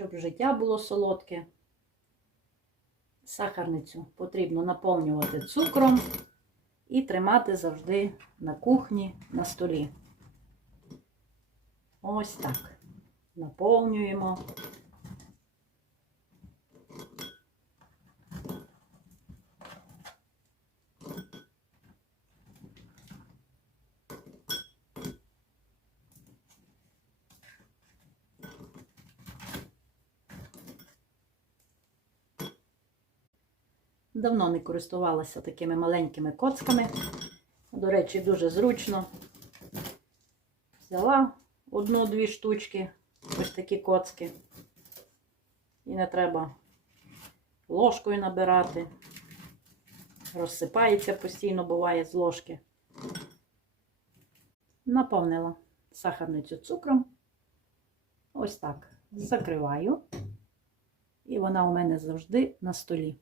щоб життя було солодке. Сахарницю потрібно наповнювати цукром і тримати завжди на кухні на столі. Ось так. Наповнюємо. Давно не користувалася такими маленькими коцками. До речі, дуже зручно. Взяла одну-дві штучки, ось такі коцки. І не треба ложкою набирати. Розсипається постійно, буває з ложки. Наповнила сахарницю цукром. Ось так. Закриваю. І вона у мене завжди на столі.